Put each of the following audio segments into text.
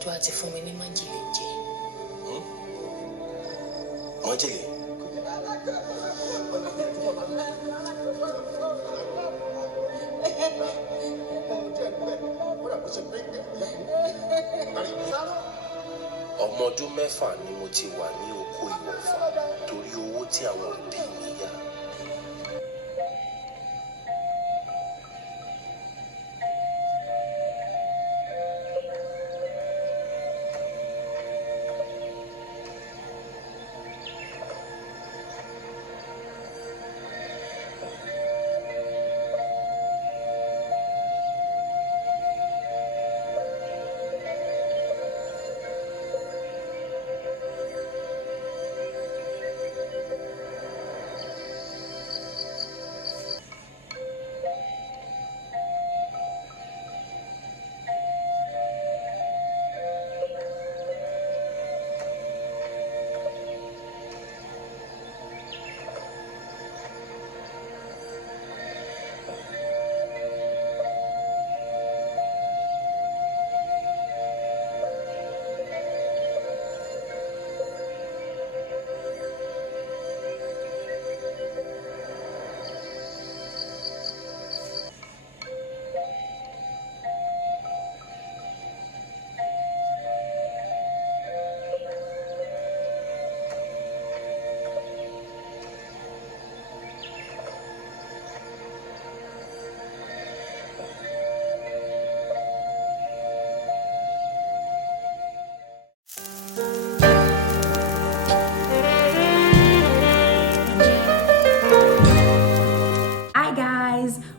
gbìyànjú àti fún mi ní májèlé jẹ. Májèlé? Ọmọ ọdún 6 ni mo ti wà ní oko ìwọ̀fà torí owó tí àwọn òbí mi yá.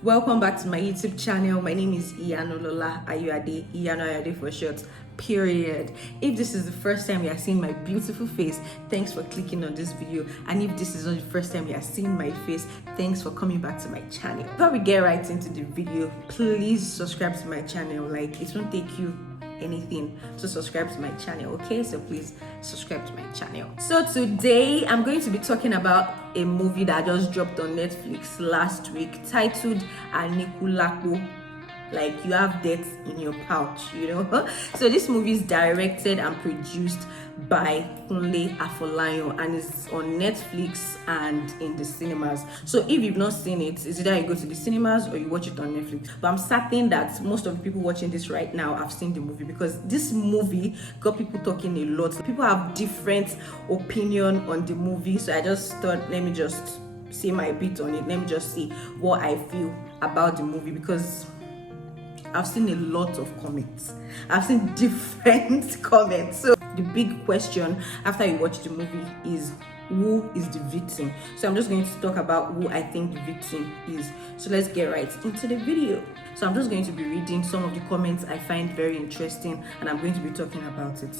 Welcome back to my YouTube channel. My name is Anikulapo Ayuade for short, period. If this is the first time you are seeing my beautiful face, thanks for clicking on this video. And if this is not the first time you are seeing my face, thanks for coming back to my channel. Before we get right into the video, please subscribe to my channel. Like, it won't take you anything to subscribe to my channel, okay? So please subscribe to my channel. So today I'm going to be talking about a movie that just dropped on Netflix last week titled Anikulapo. Like, you have death in your pouch, you know. So this movie is directed and produced by Kunle Afolayn and it's on Netflix and in the cinemas. So if you've not seen it, it's either you go to the cinemas or you watch it on Netflix. But I'm certain that most of the people watching this right now have seen the movie because this movie got people talking a lot. People have different opinion on the movie. So I just thought, let me just say my bit on it. Let me just see what I feel about the movie because I've seen a lot of comments. I've seen different comments. So the big question after you watch the movie is, who is the victim? So I'm just going to talk about who I think the victim is. So let's get right into the video. So I'm just going to be reading some of the comments I find very interesting and I'm going to be talking about it.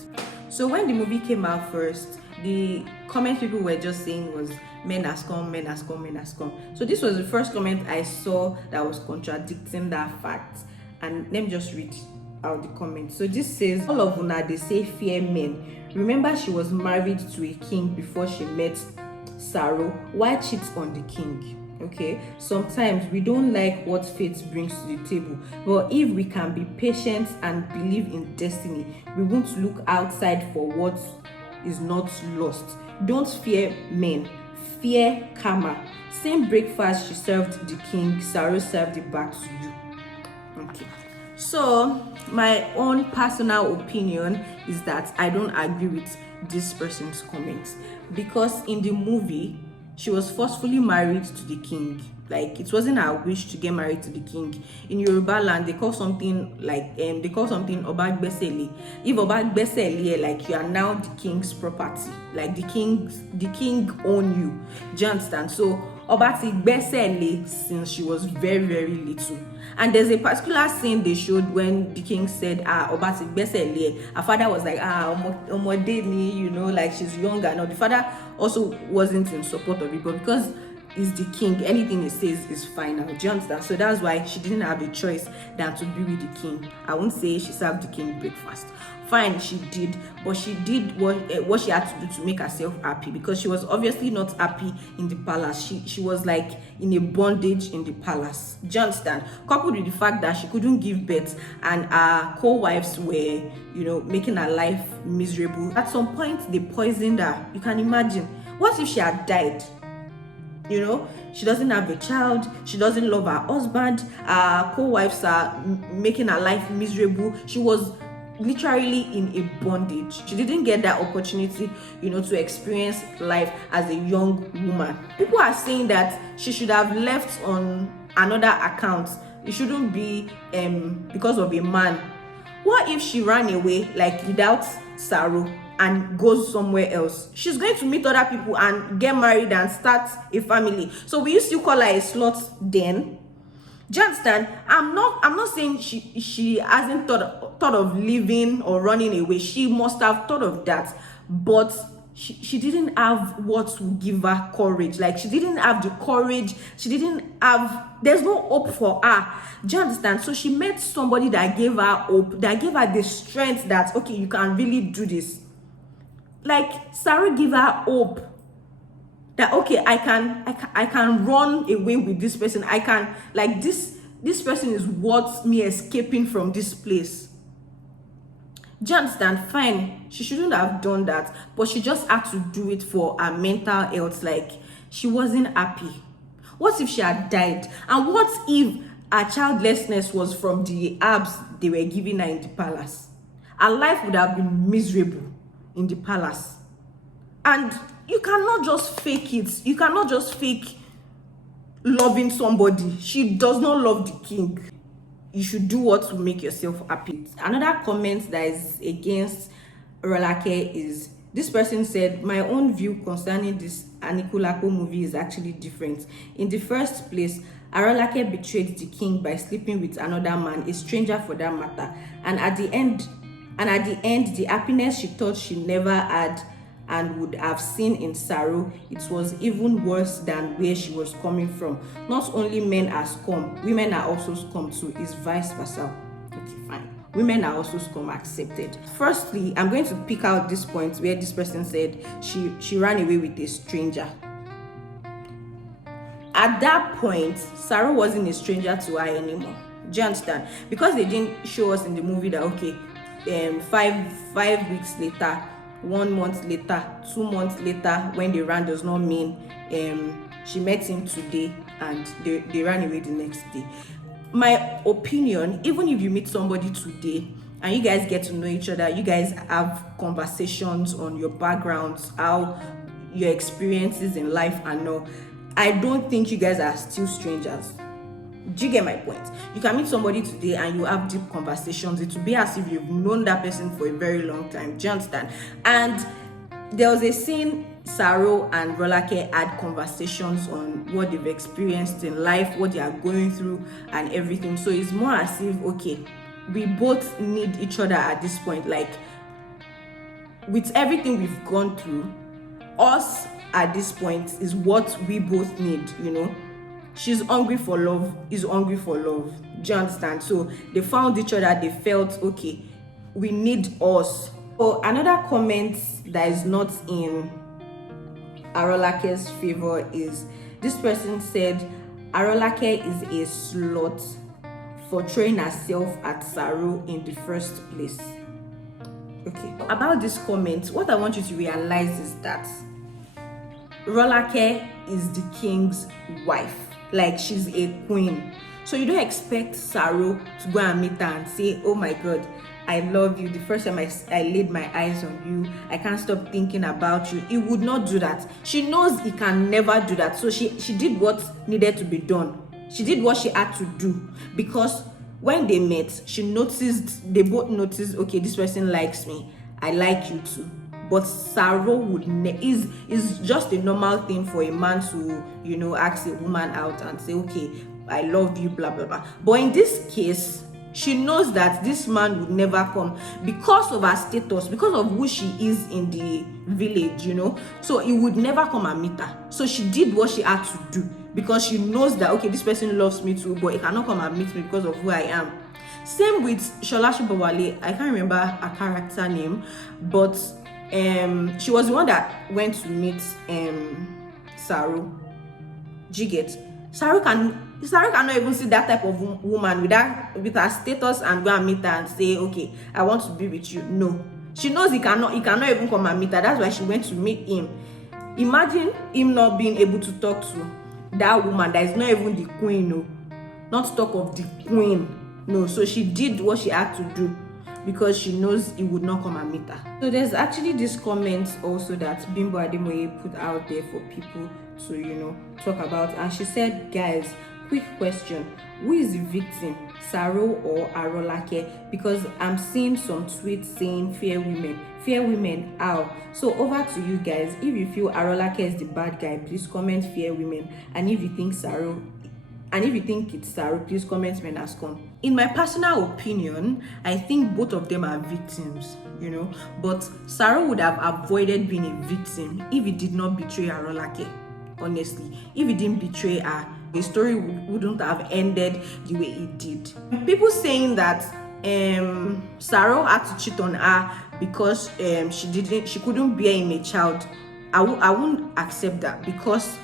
So when the movie came out first, the comment people were just saying was, men has come, men has come, men has come. So this was the first comment I saw that was contradicting that fact. And let me just read out the comments. So this says, all of una they say fear men. Remember she was married to a king before she met Saro. Why cheat on the king? Okay, sometimes we don't like what fate brings to the table, but if we can be patient and believe in destiny, we won't look outside for what is not lost. Don't fear men, fear karma. Same breakfast she served the king, Saro served it back to you. Okay, so my own personal opinion is that I don't agree with this person's comments because in the movie she was forcefully married to the king. Like, it wasn't her wish to get married to the king. In Yoruba land, they call something like Obagbesele. If Obagbesele, like, you are now the king's property, like the king own you. Do you understand? So Obagbesele since she was very, very little. And there's a particular scene they showed when the king said, Obagbesele. Her father was like, Omode ni, you know, like she's younger. Now the father also wasn't in support of it, but because is the king. Anything he says is final. Do you understand? So that's why she didn't have a choice than to be with the king. I won't say she served the king breakfast. Fine, she did, but she did what she had to do to make herself happy, because she was obviously not happy in the palace. She was like in a bondage in the palace. Do you understand? Coupled with the fact that she couldn't give birth and her co-wives were, making her life miserable. At some point, they poisoned her. You can imagine. What if she had died? She doesn't have a child, she doesn't love her husband, her co-wives are making her life miserable. She was literally in a bondage. She didn't get that opportunity, to experience life as a young woman. People are saying that she should have left on another account. It shouldn't be because of a man. What if she ran away, like without Saro, and goes somewhere else? She's going to meet other people and get married and start a family. So will you still call her a slut then? Do you understand? I'm not saying she hasn't thought of leaving or running away. She must have thought of that, but she didn't have what would give her courage. Like, she didn't have the courage. There's no hope for her. Do you understand? So she met somebody that gave her hope, that gave her the strength that, okay, you can really do this. Like, Saro gave her hope that, okay, I can run away with this person. I can, like, this person is worth me escaping from this place. Do you understand? Fine, she shouldn't have done that, but she just had to do it for her mental health. Like, she wasn't happy. What if she had died? And what if her childlessness was from the herbs they were giving her in the palace? Her life would have been miserable in the palace. And you cannot just fake it. You cannot just fake loving somebody. She does not love the king. You should do what will make yourself happy. Another comment that is against Arolake is, this person said, my own view concerning this Anikulapo movie is actually different. In the first place, Arolake betrayed the king by sleeping with another man, a stranger for that matter. And at the end, the happiness she thought she never had and would have seen in Saro, it was even worse than where she was coming from. Not only men are scum, women are also scum too. It's vice versa. Okay, fine. Women are also scum, accepted. Firstly, I'm going to pick out this point where this person said she ran away with a stranger. At that point, Saro wasn't a stranger to her anymore. Do you understand? Because they didn't show us in the movie that, okay, 5 weeks later, 1 month later, 2 months later, when they ran does not mean she met him today and they ran away the next day. My opinion, even if you meet somebody today and you guys get to know each other, you guys have conversations on your backgrounds, how your experiences in life and all, I don't think you guys are still strangers. Do you get my point? You can meet somebody today and you have deep conversations. It will be as if you've known that person for a very long time. Do you understand? And there was a scene Saro and Arolake had conversations on what they've experienced in life, what they are going through and everything. So it's more as if, okay, we both need each other at this point. Like, with everything we've gone through, us at this point is what we both need, She's hungry for love, he's hungry for love. Do you understand? So they found each other, they felt, okay, we need us. So another comment that is not in Arolake's favor is, this person said Arolake is a slut for throwing herself at Saro in the first place. Okay, about this comment, what I want you to realize is that Arolake is the king's wife. Like, she's a queen. So you don't expect Saro to go and meet her and say, oh my God, I love you. The first time I laid my eyes on you, I can't stop thinking about you. He would not do that. She knows he can never do that. So she did what needed to be done. She did what she had to do. Because when they met, they both noticed, okay, this person likes me. I like you too. But Saro is just a normal thing for a man to, ask a woman out and say, okay, I love you, blah, blah, blah. But in this case, She knows that this man would never come because of her status, because of who she is in the village, you know. So he would never come and meet her. So she did what she had to do because she knows that, okay, this person loves me too, but he cannot come and meet me because of who I am. Same with Shola Shobowale. I can't remember her character name, but she was the one that went to meet Saro. Jiget. Saro cannot even see that type of woman with her status and go and meet her and say, okay, I want to be with you. No. She knows he cannot even come and meet her. That's why she went to meet him. Imagine him not being able to talk to that woman that is not even the queen, no. Not to talk of the queen. No. So she did what she had to do because she knows he would not come and meet her. So there's actually this comment also that Bimbo Ademoye put out there for people to, you know, talk about, and she said, guys, quick question, who is the victim, Saro or Arolake? Because I'm seeing some tweets saying fear women how. So over to you guys. If you feel Arolake is the bad guy, please comment fear women, and if you think it's Saro, please comment men has come. In my personal opinion, I think both of them are victims, you know, but Saro would have avoided being a victim if he did not betray Arolake. Honestly, if he didn't betray her, the story wouldn't have ended the way it did. People saying that Saro had to cheat on her because she couldn't bear him a child. I won't accept that, because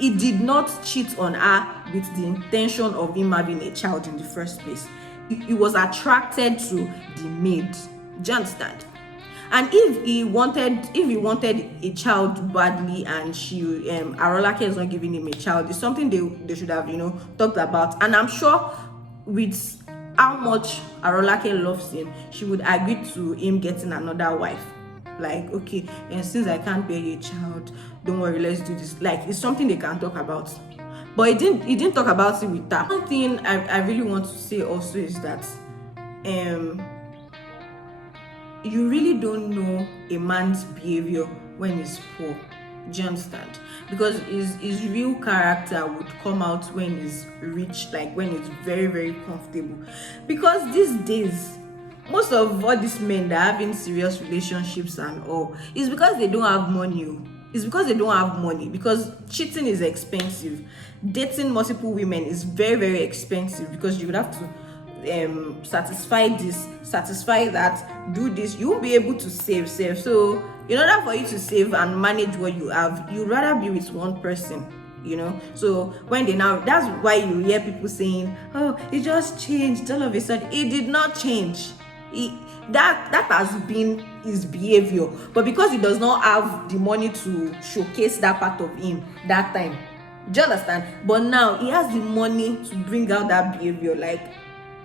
he did not cheat on her with the intention of him having a child in the first place. He was attracted to the maid. Do you understand? And if he wanted a child badly, and Arolake is not giving him a child, it's something they should have, you know, talked about. And I'm sure with how much Arolake loves him, she would agree to him getting another wife. Like, okay, and since I can't bear a child, don't worry, let's do this. Like, it's something they can talk about. But he didn't talk about it with her. One thing I really want to say also is that you really don't know a man's behavior when he's poor. Do you understand? Because his real character would come out when he's rich, like when he's very, very comfortable. Because these days, most of all these men that are having serious relationships and all, is because they don't have money. It's because they don't have money, because cheating is expensive. Dating multiple women is very, very expensive, because you would have to satisfy this, satisfy that, do this. You won't be able to save. So in order for you to save and manage what you have, you'd rather be with one person, you know. So when that's why you hear people saying, oh, it just changed all of a sudden. It did not change. That has been his behavior, but because he does not have the money to showcase that part of him that time, do you understand? But now he has the money to bring out that behavior. Like,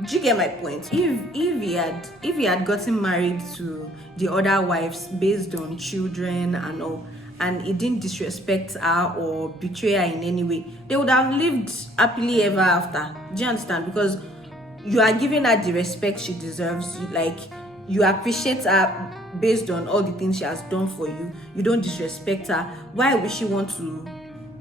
do you get my point? If he had gotten married to the other wives based on children and all, and he didn't disrespect her or betray her in any way, they would have lived happily ever after. Do you understand? Because you are giving her the respect she deserves. You appreciate her based on all the things she has done for you. You don't disrespect her. Why would she want to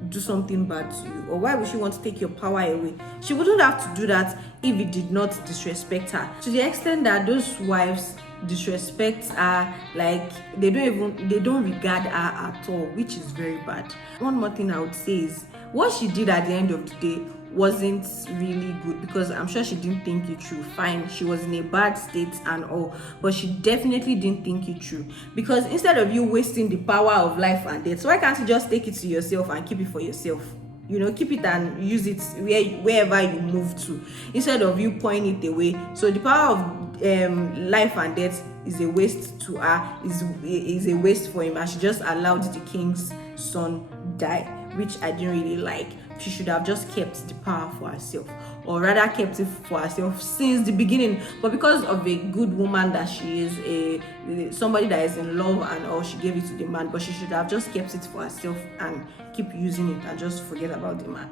do something bad to you? Or why would she want to take your power away? She wouldn't have to do that if he did not disrespect her. To the extent that those wives disrespect her, like they don't regard her at all, which is very bad. One more thing I would say is what she did at the end of the day wasn't really good, because I'm sure she didn't think it through. Fine, she was in a bad state and all, but she definitely didn't think it through. Because instead of you wasting the power of life and death, so why can't you just take it to yourself and keep it for yourself? You know, keep it and use it wherever you move to, instead of you pouring it away. So the power of life and death is a waste to her, is a waste for him, and she just allowed the king's son die, which I didn't really like. She should have just kept the power for herself, or rather kept it for herself since the beginning. But because of a good woman that she is, somebody that is in love and all, she gave it to the man. But she should have just kept it for herself and keep using it and just forget about the man.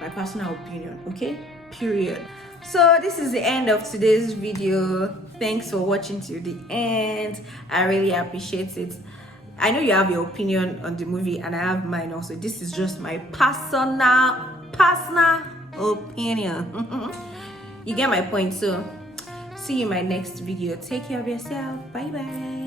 My personal opinion, okay? Period. So this is the end of today's video. Thanks for watching to the end. I really appreciate it. I know you have your opinion on the movie, and I have mine also. This is just my personal opinion. You get my point. So see you in my next video. Take care of yourself. Bye bye.